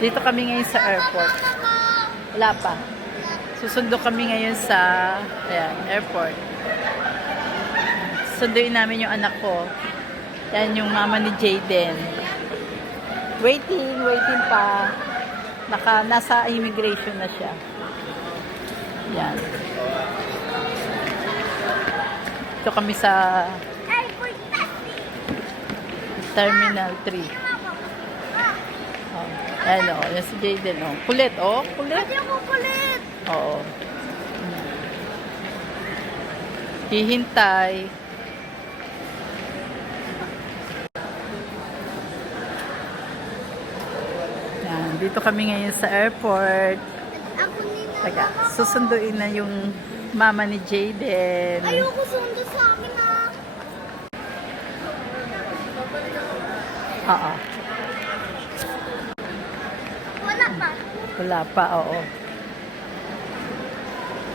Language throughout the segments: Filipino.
Dito kami ngayon sa airport. Wala pa. Susundo kami ngayon sa ayan, airport. Sunduin namin yung anak ko. Yan yung mama ni Jaden. Waiting, waiting pa. Naka, nasa immigration na siya. Yan. Ito kami sa Terminal 3. Oh, ayan o, yan si Jaden o. Kulit o, kulit. Hindi ako kulit. Oo. Hihintay. Yan, dito kami ngayon sa airport. Ako nila. Teka, susunduin na yung mama ni Jaden. Ayoko sundo sa akin ah. Oo. Pa. Wala pa, oo.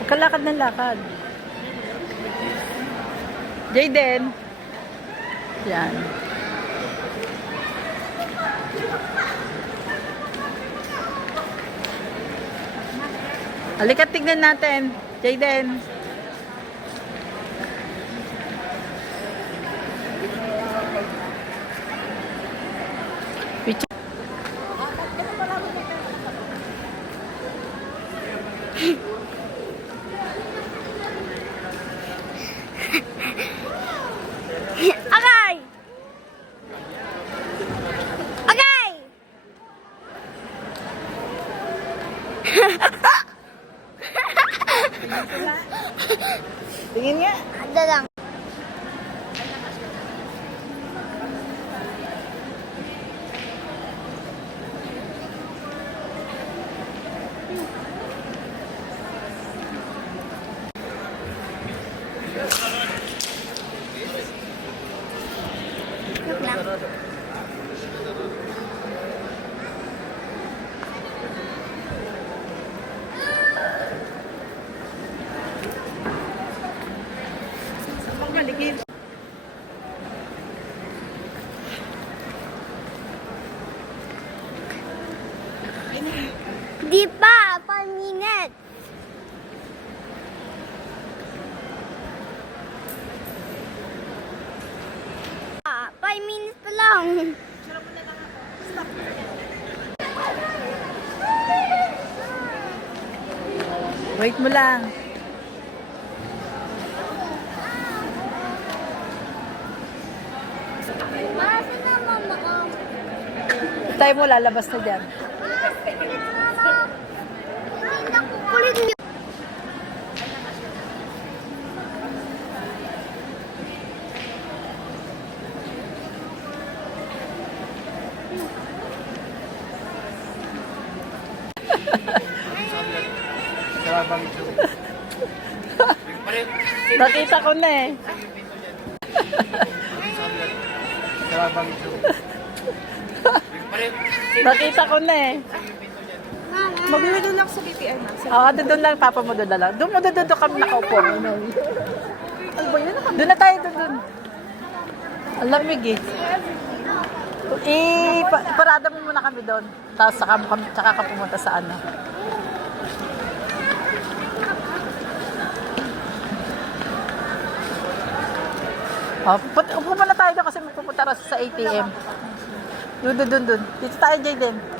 Kalakad ng lakad. Jaden. Yan. Halika, tignan natin. Jaden. Picture. Agay! Agay! Tingin nga. Ada lang. Joke lang. Huwag maligid. Di pa, 5 minutes. Ah, 5 minutes pa lang. Wait mo lang. Tayo mo lalabas na dyan. Nakita ko na eh. Nakita ko na eh. Maglulog lang sa BPM na. Oo, doon lang, papa mo doon lang. Doon mo doon doon kami nakaupo. Doon na tayo doon doon. Ang lamig eh. I pa- parada mo muna kami doon. Tapos saka, saka ka pumunta sa ano. Oh, put, upo tayo doon kasi magpupunta rin sa ATM. Doon, doon, doon. Dito tayo, Jayden.